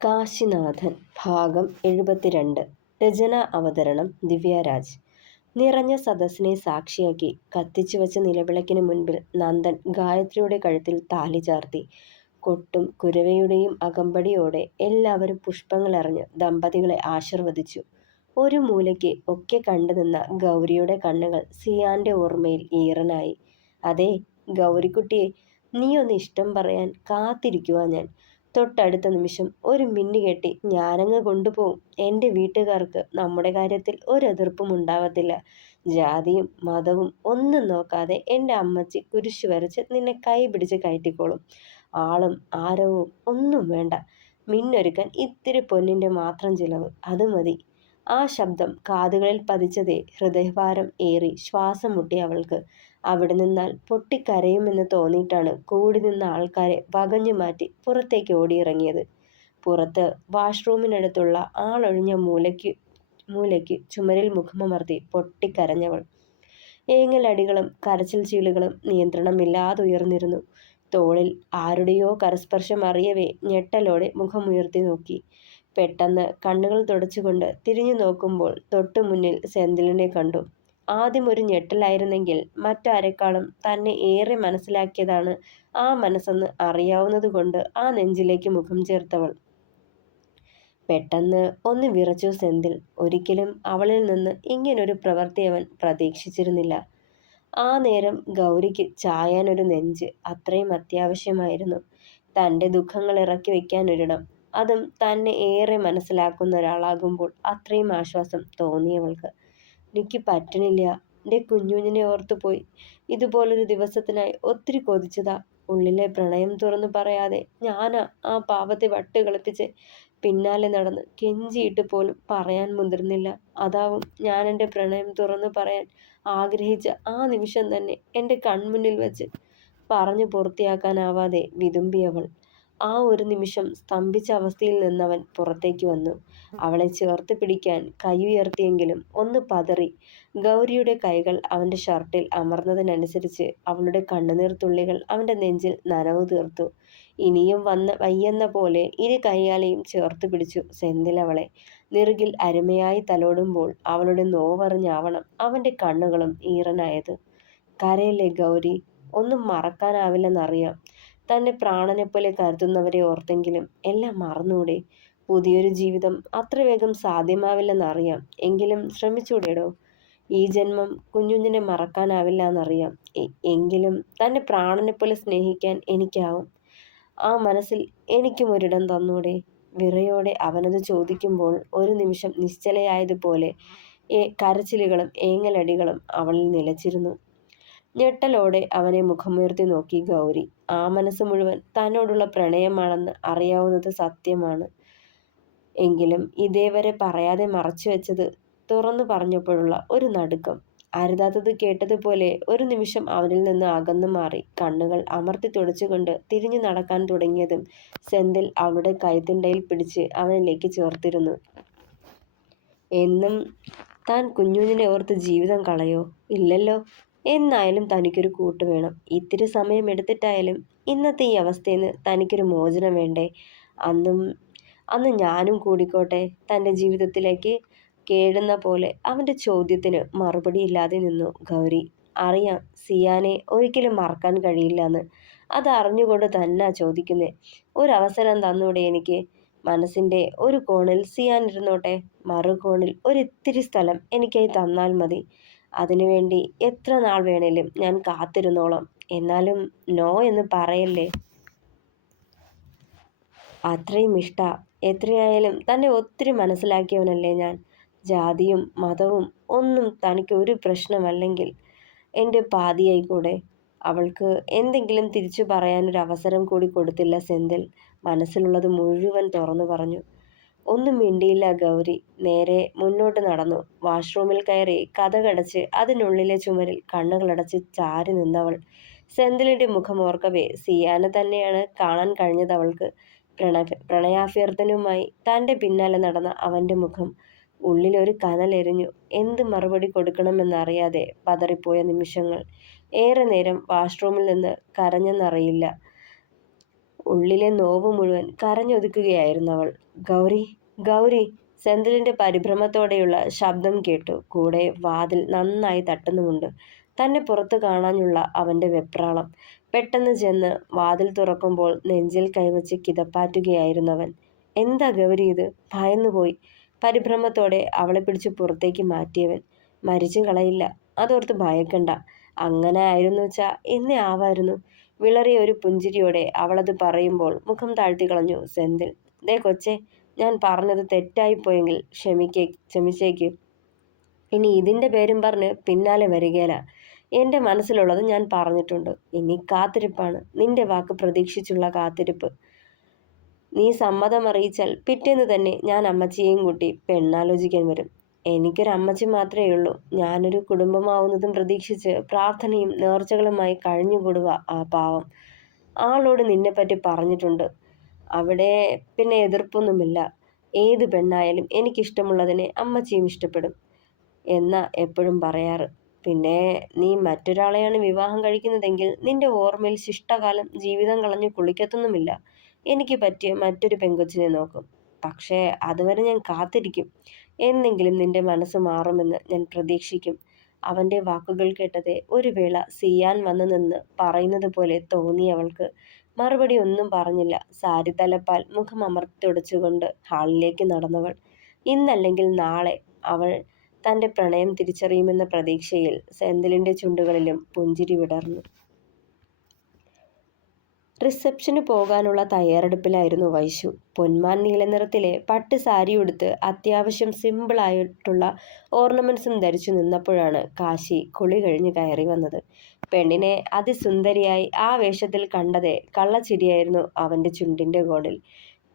കാശിനാഥൻ ഭാഗം 72. രചന അവതരണം ദിവ്യരാജ്. നിറഞ്ഞ സദസ്സിനെ സാക്ഷിയാക്കി കത്തിച്ചുവച്ച നിലവിളക്കിന് മുൻപിൽ നന്ദൻ ഗായത്രിയുടെ കഴുത്തിൽ താലി ചാർത്തി. കൊട്ടും കുരവയുടെയും അകമ്പടിയോടെ എല്ലാവരും പുഷ്പങ്ങളെറിഞ്ഞ് ദമ്പതികളെ ആശീർവദിച്ചു. ഒരു മൂലയ്ക്ക് ഒക്കെ കണ്ടുനിന്ന ഗൗരിയുടെ കണ്ണുകൾ സിയാന്റെ ഓർമ്മയിൽ ഈറനായി. "അതെ ഗൗരിക്കുട്ടിയെ, നീയൊന്ന് ഇഷ്ടം പറയാൻ കാത്തിരിക്കുവാ ഞാൻ. തൊട്ടടുത്ത നിമിഷം ഒരു മിന്നുകെട്ടി ഞാനങ്ങ് കൊണ്ടുപോകും. എൻ്റെ വീട്ടുകാർക്ക് നമ്മുടെ കാര്യത്തിൽ ഒരെതിർപ്പും ഉണ്ടാവത്തില്ല. ജാതിയും മതവും ഒന്നും നോക്കാതെ എൻ്റെ അമ്മച്ചി കുരിശു വരച്ച് നിന്നെ കൈ പിടിച്ച് കയറ്റിക്കോളും. ആളും ആരവവും ഒന്നും വേണ്ട. മിന്നൊരുക്കാൻ ഇത്തിരി പൊന്നിൻ്റെ മാത്രം ചിലവ്, അത് മതി." ആ ശബ്ദം കാതുകളിൽ പതിച്ചതേ ഹൃദയഭാരം ഏറി ശ്വാസം മുട്ടി അവൾക്ക്. അവിടെ നിന്നാൽ പൊട്ടിക്കരയുമെന്ന് തോന്നിയിട്ടാണ് കൂടി നിന്ന ആൾക്കാരെ വകഞ്ഞു മാറ്റി പുറത്തേക്ക് ഓടിയിറങ്ങിയത്. പുറത്ത് വാഷ്റൂമിനടുത്തുള്ള ആളൊഴിഞ്ഞ മൂലയ്ക്ക് ചുമരിൽ മുഖമമർത്തി പൊട്ടിക്കരഞ്ഞവൾ. ഏങ്ങലടികളും കരച്ചിൽ ചീളുകളും നിയന്ത്രണമില്ലാതെ ഉയർന്നിരുന്നു. തോളിൽ ആരുടെയോ കരസ്പർശം അറിയവേ ഞെട്ടലോടെ മുഖമുയർത്തി നോക്കി. പെട്ടെന്ന് കണ്ണുകൾ തുടച്ചുകൊണ്ട് തിരിഞ്ഞു നോക്കുമ്പോൾ തൊട്ടു മുന്നിൽ സെന്തിലിനെ കണ്ടു. ആദ്യം ഒരു ഞെട്ടലായിരുന്നെങ്കിൽ മറ്റാരെക്കാളും തന്നെ ഏറെ മനസ്സിലാക്കിയതാണ് ആ മനസ്സെന്ന് അറിയാവുന്നതുകൊണ്ട് ആ നെഞ്ചിലേക്ക് മുഖം ചേർത്തവൾ. പെട്ടെന്ന് ഒന്ന് വിറച്ചു സെന്തിൽ. ഒരിക്കലും അവളിൽ നിന്ന് ഇങ്ങനൊരു പ്രവൃത്തി അവൻ പ്രതീക്ഷിച്ചിരുന്നില്ല. ആ നേരം ഗൗരിക്ക് ചായാനൊരു നെഞ്ച് അത്രയും അത്യാവശ്യമായിരുന്നു. തൻ്റെ ദുഃഖങ്ങൾ ഇറക്കി വയ്ക്കാനൊരിടം, അതും തന്നെ ഏറെ മനസ്സിലാക്കുന്ന ഒരാളാകുമ്പോൾ അത്രയും ആശ്വാസം തോന്നിയവൾക്ക്. "എനിക്ക് പറ്റണില്ല, എൻ്റെ കുഞ്ഞുഞ്ഞിനെ ഓർത്തു പോയി. ഇതുപോലൊരു ദിവസത്തിനായി ഒത്തിരി കൊതിച്ചതാ. ഉള്ളിലെ പ്രണയം തുറന്നു പറയാതെ ഞാനാ ആ പാവത്തെ വട്ട് കളിപ്പിച്ച് പിന്നാലെ നടന്ന് കെഞ്ചിയിട്ട് പോലും പറയാൻ മുതിർന്നില്ല. അതാവും ഞാൻ എൻ്റെ പ്രണയം തുറന്നു പറയാൻ ആഗ്രഹിച്ച ആ നിമിഷം തന്നെ എൻ്റെ കൺമുന്നിൽ വച്ച്." പറഞ്ഞു പൂർത്തിയാക്കാനാവാതെ വിതുമ്പിയവൾ. ആ ഒരു നിമിഷം സ്തംഭിച്ച അവസ്ഥയിൽ നിന്നവൻ പുറത്തേക്ക് വന്നു. അവളെ ചേർത്ത് പിടിക്കാൻ കൈയുയർത്തിയെങ്കിലും ഒന്ന് പതറി. ഗൗരിയുടെ കൈകൾ അവൻ്റെ ഷർട്ടിൽ അമർന്നതിനനുസരിച്ച് അവളുടെ കണ്ണുനീർ തുള്ളികൾ അവൻ്റെ നെഞ്ചിൽ നനവ് തീർത്തു. ഇനിയും വയ്യെന്ന പോലെ ഇരു കൈയാലെയും ചേർത്ത് പിടിച്ചു സെന്തിൽ അവളെ. നെറുകിൽ അരുമയായി തലോടുമ്പോൾ അവളുടെ നോവറിഞ്ഞാവണം അവൻ്റെ കണ്ണുകളും ഈറനായത്. "കരയല്ലേ ഗൗരി, ഒന്നും മറക്കാനാവില്ലെന്നറിയാം. തന്നെ പ്രാണനെപ്പോലെ കരുതുന്നവരെ ഓർത്തെങ്കിലും എല്ലാം മറന്നൂടെ? പുതിയൊരു ജീവിതം അത്ര വേഗം സാധ്യമാവില്ലെന്നറിയാം. എങ്കിലും ശ്രമിച്ചൂടെടോ? ഈ ജന്മം കുഞ്ഞുഞ്ഞിനെ മറക്കാനാവില്ല എന്നറിയാം. എങ്കിലും തന്നെ പ്രാണനെപ്പോലെ സ്നേഹിക്കാൻ എനിക്കാവും. ആ മനസ്സിൽ എനിക്കും ഒരിടം തന്നൂടെ?" വിറയോടെ അവനത് ചോദിക്കുമ്പോൾ ഒരു നിമിഷം നിശ്ചലയായതുപോലെ കരച്ചിലുകളും ഏങ്ങലടികളും അവളിൽ നിലച്ചിരുന്നു. ഞെട്ടലോടെ അവനെ മുഖമുയർത്തി നോക്കി ഗൗരി. ആ മനസ്സ് മുഴുവൻ തന്നോടുള്ള പ്രണയമാണെന്ന് അറിയാവുന്നത് സത്യമാണ്. എങ്കിലും ഇതേവരെ പറയാതെ മറച്ചുവെച്ചത് തുറന്നു പറഞ്ഞപ്പോഴുള്ള ഒരു നടുക്കം. അരുതാത്തത് കേട്ടതുപോലെ ഒരു നിമിഷം അവനിൽ നിന്ന് അകന്നു മാറി കണ്ണുകൾ അമർത്തി തുടച്ചുകൊണ്ട് തിരിഞ്ഞു നടക്കാൻ തുടങ്ങിയതും സെന്തിൽ അവളുടെ കൈത്തിണ്ടയിൽ പിടിച്ച് അവനിലേക്ക് ചേർത്തിരുന്നു. "എന്നും താൻ കുഞ്ഞുഞ്ഞിനെ ഓർത്ത് ജീവിതം കളയോ? ഇല്ലല്ലോ. എന്നായാലും തനിക്കൊരു കൂട്ട് വേണം. ഇത്തിരി സമയം എടുത്തിട്ടായാലും ഇന്നത്തെ ഈ അവസ്ഥയിൽ തനിക്കൊരു മോചനം വേണ്ടേ? അന്ന് ഞാനും കൂടിക്കോട്ടെ തൻ്റെ ജീവിതത്തിലേക്ക്?" കേഴുന്ന പോലെ അവൻ്റെ ചോദ്യത്തിന് മറുപടിയില്ലാതെ നിന്നു ഗൗരി. അറിയാം സിയാനെ ഒരിക്കലും മറക്കാൻ കഴിയില്ലെന്ന്. അതറിഞ്ഞുകൊണ്ട് തന്നാ ചോദിക്കുന്നേ. "ഒരവസരം തന്നൂടെ എനിക്ക്? മനസ്സിൻ്റെ ഒരു കോണിൽ സിയാൻ ഇരുന്നോട്ടെ, മറുകോണിൽ ഒരിത്തിരി സ്ഥലം എനിക്കായി തന്നാൽ മതി. അതിനുവേണ്ടി എത്ര നാൾ വേണേലും ഞാൻ കാത്തിരുന്നോളാം. എന്നാലും നോ എന്ന് പറയല്ലേ. അത്രയും ഇഷ്ടാ. എത്രയായാലും തന്നെ ഒത്തിരി മനസ്സിലാക്കിയവനല്ലേ ഞാൻ. ജാതിയും മതവും ഒന്നും തനിക്ക് ഒരു പ്രശ്നമല്ലെങ്കിൽ എൻ്റെ പാതിയായിക്കൂടെ?" അവൾക്ക് എന്തെങ്കിലും തിരിച്ചു പറയാനൊരു അവസരം കൂടി കൊടുത്തില്ല സെന്തിൽ. മനസ്സിലുള്ളത് മുഴുവൻ തുറന്നു പറഞ്ഞു. ഒന്നും മിണ്ടിയില്ല ഗൗരി. നേരെ മുന്നോട്ട് നടന്നു. വാഷ്റൂമിൽ കയറി കതകടച്ച് അതിനുള്ളിലെ ചുമരിൽ കണ്ണുകളടച്ച് ചാരി നിന്നവൾ. സെന്തിലിൻ്റെ മുഖം ഓർക്കവേ സിയാനെ തന്നെയാണ് കാണാൻ കഴിഞ്ഞത് അവൾക്ക്. പ്രണയാഭ്യർത്ഥനയുമായി തൻ്റെ പിന്നാലെ നടന്ന അവൻ്റെ മുഖം. ഉള്ളിലൊരു കനലെരിഞ്ഞു. എന്ത് മറുപടി കൊടുക്കണമെന്നറിയാതെ പതറിപ്പോയ നിമിഷങ്ങൾ. ഏറെ നേരം വാഷ്റൂമിൽ നിന്ന് കരഞ്ഞെന്നറിയില്ല. ഉള്ളിലെ നോവ് മുഴുവൻ കരഞ്ഞൊതുക്കുകയായിരുന്നു അവൾ. ഗൗരി, ഗൗരി! സെന്തിലിന്റെ പരിഭ്രമത്തോടെയുള്ള ശബ്ദം കേട്ടു. കൂടെ വാതിൽ നന്നായി തട്ടുന്നുമുണ്ട്. തന്നെ പുറത്തു കാണാനുള്ള അവന്റെ വെപ്രാളം. പെട്ടെന്ന് ചെന്ന് വാതിൽ തുറക്കുമ്പോൾ നെഞ്ചിൽ കൈവച്ച് കിതപ്പാറ്റുകയായിരുന്നവൻ. എന്താ ഗൗരി ഇത്? ഭയന്നുപോയി. പരിഭ്രമത്തോടെ അവളെ പിടിച്ച് പുറത്തേക്ക് മാറ്റിയവൻ. മരിച്ചു കളയില്ല, അതോർത്ത് ഭയക്കണ്ട. അങ്ങനെ ആയിരുന്നു വെച്ചാ എന്നെ ആവായിരുന്നു. വിളറിയ ഒരു പുഞ്ചിരിയോടെ അവളത് പറയുമ്പോൾ മുഖം താഴ്ത്തി കളഞ്ഞു സെന്തിൽ. ദേ കൊച്ചേ, ഞാൻ പറഞ്ഞത് തെറ്റായിപ്പോയെങ്കിൽ ക്ഷമിച്ചേക്ക്. ഇനി ഇതിന്റെ പേരും പറഞ്ഞ് പിന്നാലെ വരികയില്ല. എൻ്റെ മനസ്സിലുള്ളത് ഞാൻ പറഞ്ഞിട്ടുണ്ട്. ഇനി കാത്തിരിപ്പാണ്, നിന്റെ വാക്ക് പ്രതീക്ഷിച്ചുള്ള കാത്തിരിപ്പ്. നീ സമ്മതം അറിയിച്ചാൽ പിറ്റേന്ന് തന്നെ ഞാൻ അമ്മച്ചിയെയും കൂട്ടി പെണ്ണാലോചിക്കാൻ വരും. എനിക്കൊരമ്മച്ചി മാത്രമേ ഉള്ളൂ. ഞാനൊരു കുടുംബമാവുന്നതും പ്രതീക്ഷിച്ച് പ്രാർത്ഥനയും നേർച്ചകളുമായി കഴിഞ്ഞുകൂടുക ആ പാവം. ആളോട് നിന്നെപ്പറ്റി പറഞ്ഞിട്ടുണ്ട്. അവിടെ പിന്നെ എതിർപ്പൊന്നുമില്ല. ഏത് പെണ്ണായാലും എനിക്കിഷ്ടമുള്ളതിനെ അമ്മച്ചിയും ഇഷ്ടപ്പെടും എന്നാ എപ്പോഴും പറയാറ്. പിന്നെ നീ മറ്റൊരാളെയാണ് വിവാഹം കഴിക്കുന്നതെങ്കിൽ നിന്റെ ഓർമ്മയിൽ ശിഷ്ടകാലം ജീവിതം കളഞ്ഞു കുളിക്കത്തൊന്നുമില്ല. എനിക്ക് പറ്റിയ മറ്റൊരു പെങ്കൊച്ചിനെ നോക്കും. പക്ഷേ അതുവരെ ഞാൻ കാത്തിരിക്കും. എന്നെങ്കിലും നിന്റെ മനസ്സ് മാറുമെന്ന് ഞാൻ പ്രതീക്ഷിക്കും. അവന്റെ വാക്കുകൾ കേട്ടതെ ഒരു വേള സിയാൻ വന്നു നിന്ന് പറയുന്നത് പോലെ തോന്നി അവൾക്ക്. മറുപടി ഒന്നും പറഞ്ഞില്ല. സാരി തലപ്പാൽ മുഖം അമർത്തിയൊടച്ചുകൊണ്ട് ഹാളിലേക്ക് നടന്നവൾ. ഇന്നല്ലെങ്കിൽ നാളെ അവൾ തന്റെ പ്രണയം തിരിച്ചറിയുമെന്ന പ്രതീക്ഷയിൽ സെന്തിലിന്റെ ചുണ്ടുകളിലും പുഞ്ചിരി വിടർന്നു. റിസപ്ഷന് പോകാനുള്ള തയ്യാറെടുപ്പിലായിരുന്നു വൈശു. പൊന്മാൻ നീലനിറത്തിലെ പട്ട് സാരിയുടുത്ത് അത്യാവശ്യം സിമ്പിളായിട്ടുള്ള ഓർണമെന്റ്സും ധരിച്ചു നിന്നപ്പോഴാണ് കാശി കുളി കഴിഞ്ഞ് കയറി വന്നത്. പെണ്ണിനെ അതിസുന്ദരിയായി ആ വേഷത്തിൽ കണ്ടതേ കള്ളച്ചിരിയായിരുന്നു അവന്റെ ചുണ്ടിന്റെ കോണിൽ.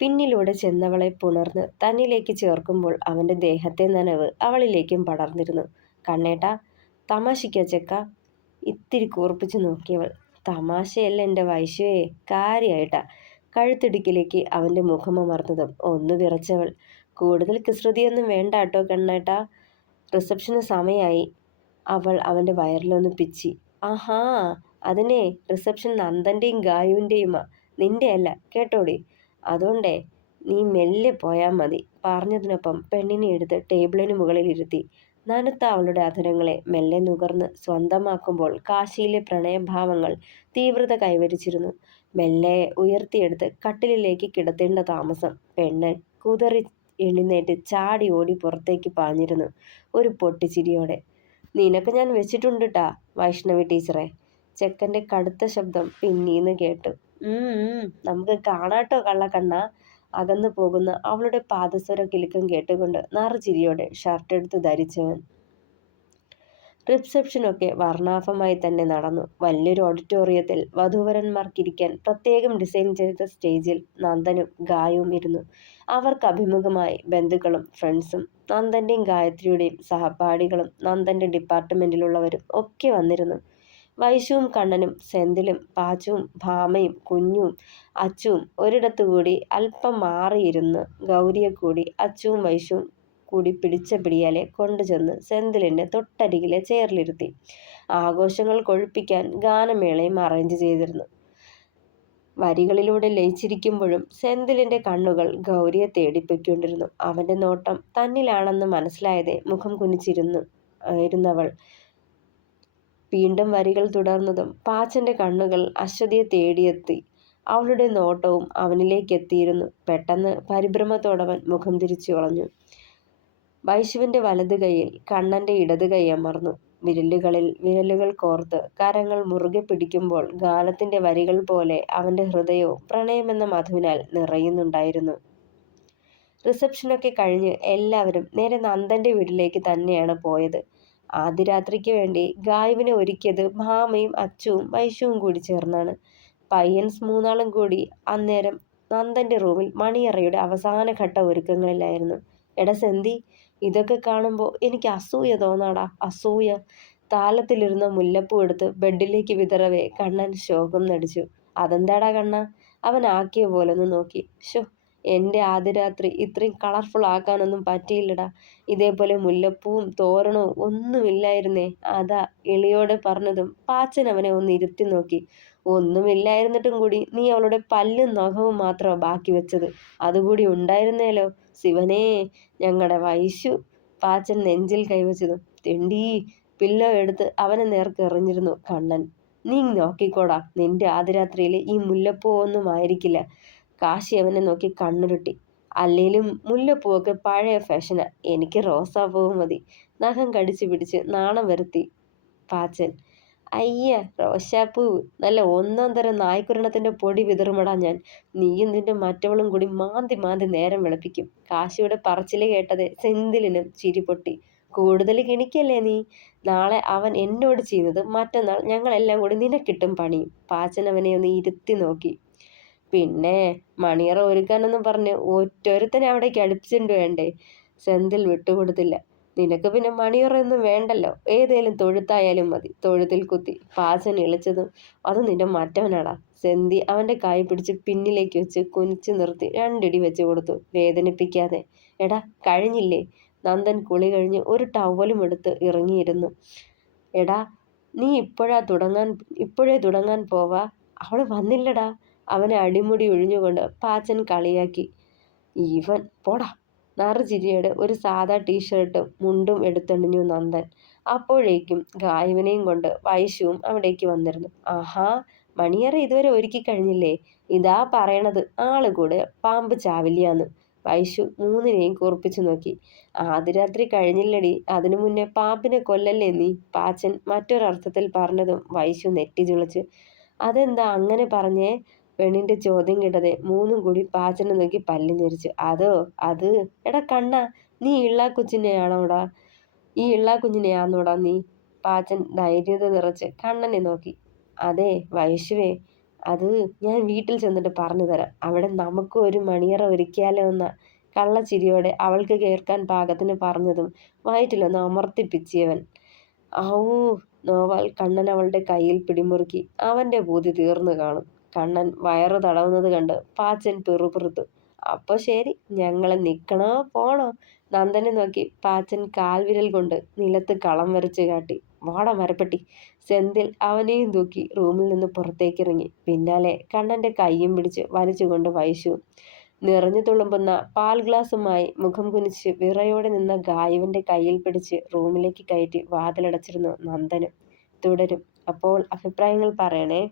പിന്നിലൂടെ ചെന്നവളെ പുണർന്ന് തന്നിലേക്ക് ചേർക്കുമ്പോൾ അവന്റെ ദേഹത്തെ നനവ് അവളിലേക്കും പടർന്നിരുന്നു. കണ്ണേട്ടാ, തമാശിക്കാ ചെക്ക? ഇത്തിരി കൂർപ്പിച്ചു നോക്കിയവൾ. തമാശയല്ല എൻ്റെ വൈശുവേ, കാര്യായിട്ടാ. കഴുത്തിടുക്കിലേക്ക് അവന്റെ മുഖമമർന്നതും ഒന്ന് വിറച്ചവൾ. കൂടുതൽ കുസൃതിയൊന്നും വേണ്ട കേട്ടോ കണ്ണേട്ടാ, റിസപ്ഷന് സമയായി. അവൾ അവന്റെ വയറിലൊന്ന് പിച്ചി. ആഹാ, അതിനെ റിസപ്ഷൻ നന്ദന്റെയും ഗായുവിൻ്റെയുമാ, നിന്റെ അല്ല കേട്ടോടി. അതുകൊണ്ടേ നീ മെല്ലെ പോയാൽ മതി. പറഞ്ഞതിനൊപ്പം പെണ്ണിനെ എടുത്ത് ടേബിളിന് മുകളിൽ ഇരുത്തി. നനുത്ത അവളുടെ അധരങ്ങളെ മെല്ലെ നുകർന്ന് സ്വന്തമാക്കുമ്പോൾ കാശിയിലെ പ്രണയഭാവങ്ങൾ തീവ്രത കൈവരിച്ചിരുന്നു. മെല്ലെ ഉയർത്തിയെടുത്ത് കട്ടിലിലേക്ക് കിടത്തേണ്ട താമസം. പെണ്ണ് കുതറി എഴുന്നേറ്റ് ചാടി ഓടി പുറത്തേക്ക് പാഞ്ഞിരുന്നു, ഒരു പൊട്ടിച്ചിരിയോടെ. നിനക്ക് ഞാൻ വെച്ചിട്ടുണ്ട് ട്ടാ വൈഷ്ണവി ടീച്ചറെ. ചെക്കൻ്റെ കടുത്ത ശബ്ദം പിന്നീന്ന് കേട്ടു. നമുക്ക് കാണാട്ടോ കള്ളക്കണ്ണ. അകന്നു പോകുന്ന അവളുടെ പാദസ്വര കിലുക്കം കേട്ടുകൊണ്ട് നറുചിരിയോടെ ഷർട്ടെടുത്ത് ധരിച്ചവൻ. റിസപ്ഷനൊക്കെ വർണ്ണാഭമായി തന്നെ നടന്നു. വലിയൊരു ഓഡിറ്റോറിയത്തിൽ വധൂവരന്മാർക്കിരിക്കാൻ പ്രത്യേകം ഡിസൈൻ ചെയ്ത സ്റ്റേജിൽ നന്ദനും ഗായവും ഇരുന്നു. അവർക്ക് അഭിമുഖമായി ബന്ധുക്കളും ഫ്രണ്ട്സും നന്ദന്റെയും ഗായത്രിയുടെയും സഹപാഠികളും നന്ദന്റെ ഡിപ്പാർട്ട്മെന്റിലുള്ളവരും ഒക്കെ വന്നിരുന്നു. വൈശുവും കണ്ണനും സെന്തിലും പാച്ചുവും ഭാമയും കുഞ്ഞും അച്ചുവും ഒരിടത്തുകൂടി അല്പം മാറിയിരുന്ന് ഗൗരിയെ കൂടി അച്ചുവും വൈശുവും കൂടി പിടിച്ച പിടിയാലെ കൊണ്ടുചെന്ന് സെന്തിലിന്റെ തൊട്ടരികിലെ ചെയറിലിരുത്തി. ആഘോഷങ്ങൾ കൊഴുപ്പിക്കാൻ ഗാനമേളയും അറേഞ്ച് ചെയ്തിരുന്നു. വരികളിലൂടെ ലയിച്ചിരിക്കുമ്പോഴും സെന്തിലിന്റെ കണ്ണുകൾ ഗൗരിയെ തേടിപ്പൊയ്ക്കൊണ്ടിരുന്നു. അവന്റെ നോട്ടം തന്നിലാണെന്ന് മനസ്സിലായതേ മുഖം ഇരുന്നവൾ വീണ്ടും വരികൾ തുടർന്നതും പാച്ചന്റെ കണ്ണുകൾ അശ്വതിയെ തേടിയെത്തി. അവളുടെ നോട്ടവും അവനിലേക്കെത്തിയിരുന്നു. പെട്ടെന്ന് പരിഭ്രമത്തോടവൻ മുഖം തിരിച്ചു കളഞ്ഞു. വൈശുവിന്റെ വലതു കൈയിൽ കണ്ണന്റെ ഇടതു കൈ അമർന്നു. വിരലുകളിൽ വിരലുകൾ കോർത്ത് കരങ്ങൾ മുറുകെ പിടിക്കുമ്പോൾ ഗാനത്തിന്റെ വരികൾ പോലെ അവന്റെ ഹൃദയവും പ്രണയമെന്ന മധുവിനാൽ നിറയുന്നുണ്ടായിരുന്നു. റിസപ്ഷനൊക്കെ കഴിഞ്ഞ് എല്ലാവരും നേരെ നന്ദന്റെ വീട്ടിലേക്ക് തന്നെയാണ് പോയത്. ആദ്യ രാത്രിക്ക് വേണ്ടി ഗായുവിനെ ഒരുക്കിയത് ഭാമയും അച്ചുവും വൈശുവും കൂടി ചേർന്നാണ്. പയ്യൻസ് മൂന്നാളും കൂടി അന്നേരം നന്ദന്റെ റൂമിൽ മണിയറയുടെ അവസാനഘട്ട ഒരുക്കങ്ങളിലായിരുന്നു. എടാ സെന്തി, ഇതൊക്കെ കാണുമ്പോൾ എനിക്ക് അസൂയ തോന്നാടാ, അസൂയ. താലത്തിലിരുന്ന മുല്ലപ്പൂ എടുത്ത് ബെഡിലേക്ക് വിതറവേ കണ്ണൻ ശോകം നടിച്ചു. അതെന്താടാ കണ്ണ? അവൻ ആക്കിയ പോലൊന്ന് നോക്കി. ശോ, എൻ്റെ ആദ്യ രാത്രി ഇത്രയും കളർഫുൾ ആക്കാനൊന്നും പറ്റിയില്ലടാ. ഇതേപോലെ മുല്ലപ്പൂവും തോരണവും ഒന്നുമില്ലായിരുന്നേ. അതാ എളിയോടെ പറഞ്ഞതും പാച്ചൻ അവനെ ഒന്ന് ഇരുത്തി നോക്കി. ഒന്നുമില്ലായിരുന്നിട്ടും കൂടി നീ അവളുടെ പല്ലും നഖവും മാത്രമാണ് ബാക്കി വെച്ചത്. അതുകൂടി ഉണ്ടായിരുന്നേലോ. ശിവനേ, ഞങ്ങളുടെ വൈശു. പാച്ചൻ നെഞ്ചിൽ കൈവച്ചതും തെണ്ടി പില്ലോ എടുത്ത് അവനെ നേർക്ക് എറിഞ്ഞിരുന്നു കണ്ണൻ. നീ നോക്കിക്കോടാ, നിന്റെ ആദ്യരാത്രിയിൽ ഈ മുല്ലപ്പൂ ഒന്നും ആയിരിക്കില്ല. കാശി അവനെ നോക്കി കണ്ണുരുട്ടി. അല്ലേലും മുല്ലപ്പൂവൊക്കെ പഴയ ഫാഷനാ, എനിക്ക് റോസാപ്പൂവ് മതി. നഖം കടിച്ചു പിടിച്ച് നാണം വരുത്തി പാച്ചൻ. അയ്യ, റോസാപ്പൂവ് നല്ല ഒന്നാം തരം നായ്ക്കുരണത്തിന്റെ പൊടി വിതറുമടാ ഞാൻ. നീയും നിന്റെ മറ്റവളും കൂടി മാന്തി മാന്തി നേരം വെളുപ്പിക്കും. കാശിയുടെ പറച്ചില് കേട്ടത് സെന്തിലിനും ചിരി പൊട്ടി. കൂടുതൽ കിണിക്കല്ലേ നീ? നാളെ അവൻ എന്നോട് ചെയ്യുന്നത് മറ്റന്നാൾ ഞങ്ങളെല്ലാം കൂടി നിനക്കിട്ടും പണിയും. പാച്ചൻ അവനെ ഒന്ന് ഇരുത്തി നോക്കി. പിന്നെ മണിയറ ഒരുക്കാനെന്നും പറഞ്ഞ് ഒറ്റൊരുത്തനെ അവിടേക്ക് അടുപ്പിച്ചിട്ട് വേണ്ടേ? സെന്തിൽ വിട്ടുകൊടുത്തില്ല. നിനക്ക് പിന്നെ മണിയറയൊന്നും വേണ്ടല്ലോ, ഏതേലും തൊഴുത്തായാലും മതി. തൊഴുത്തിൽ കുത്തി പാച്ചൻ ഇളിച്ചതും അത് നിന്റെ മറ്റവനാടാ. സെന്തി അവന്റെ കൈ പിടിച്ച് പിന്നിലേക്ക് വെച്ച് കുനിച്ചു നിർത്തി 2 ഇടി വെച്ച് കൊടുത്തു, വേദനിപ്പിക്കാതെ. എടാ, കഴിഞ്ഞില്ലേ? നന്ദൻ കുളി കഴിഞ്ഞ് ഒരു ടവലും എടുത്ത് ഇറങ്ങിയിരുന്നു. എടാ, നീ ഇപ്പോഴേ തുടങ്ങാൻ പോവാ? അവള് വന്നില്ലടാ. അവനെ അടിമുടി ഒഴിഞ്ഞുകൊണ്ട് പാച്ചൻ കളിയാക്കി. ഈവൻ പോടാ. നറുചിരിയോടെ ഒരു സാധാ ടീഷർട്ടും മുണ്ടും എടുത്തണിഞ്ഞു നന്ദൻ. അപ്പോഴേക്കും ഗായകനെയും കൊണ്ട് വൈശുവും അവിടേക്ക് വന്നിരുന്നു. ആഹാ, മണിയറ ഇതുവരെ ഒരുക്കി കഴിഞ്ഞില്ലേ? ഇതാ പറയണത്, ആള് കൂടെ പാമ്പ് ചാവില്ലാന്ന്. വൈശു മൂന്നിനെയും കുറിപ്പിച്ചു നോക്കി. ആദ്യരാത്രി കഴിഞ്ഞില്ലടി, അതിനു മുന്നേ പാമ്പിനെ കൊല്ലല്ലേ നീ? പാച്ചൻ മറ്റൊരർത്ഥത്തിൽ പറഞ്ഞതും വൈശു നെറ്റിച്ചുളിച്ച്. അതെന്താ അങ്ങനെ പറഞ്ഞേ? പെണ്ണിന്റെ ചോദ്യം കേട്ടതെ മൂന്നും കൂടി പാച്ചനെ നോക്കി പല്ല് ഞെരിച്ചു. അത് എടാ കണ്ണ, നീ ഈ ഇള്ളാക്കുഞ്ഞിനെയാണോടാ നീ? പാച്ചൻ ധൈര്യത നിറച്ച് കണ്ണനെ നോക്കി. അതെ വൈശുവേ, അത് ഞാൻ വീട്ടിൽ ചെന്നിട്ട് പറഞ്ഞു തരാം. അവിടെ നമുക്ക് ഒരു മണിയറ ഒരുക്കിയാലോ എന്ന കള്ളച്ചിരിയോടെ അവൾക്ക് കേൾക്കാൻ പാകത്തിന് പറഞ്ഞതും വയറ്റിലൊന്ന് അമർത്തിപ്പിച്ചിയവൻ. ഔ നോവാൽ കണ്ണൻ അവളുടെ കയ്യിൽ പിടിമുറുക്കി. അവന്റെ ബൂതി തീർന്നു കാണും. കണ്ണൻ വയറ് തടവുന്നത് കണ്ട് പാച്ചൻ പിറുപിറുത്തു. അപ്പൊ ശരി, ഞങ്ങളെ നിക്കണോ പോണോ? നന്ദനെ നോക്കി പാച്ചൻ കാൽവിരൽ കൊണ്ട് നിലത്ത് കളം വരച്ച് കാട്ടി. വാട മരപ്പെട്ടി. സെന്തിൽ അവനെയും തൂക്കി റൂമിൽ നിന്ന് പുറത്തേക്കിറങ്ങി. പിന്നാലെ കണ്ണന്റെ കൈയും പിടിച്ച് വലിച്ചുകൊണ്ട് വൈശു. നിറഞ്ഞു തുളുമ്പുന്ന പാൽ ഗ്ലാസുമായി മുഖം കുനിച്ച് വിറയോടെ നിന്ന ഗായുവിന്റെ കയ്യിൽ പിടിച്ച് റൂമിലേക്ക് കയറ്റി വാതിലടച്ചിരുന്നു നന്ദനും. തുടരും. അപ്പോൾ അഭിപ്രായങ്ങൾ പറയണേ.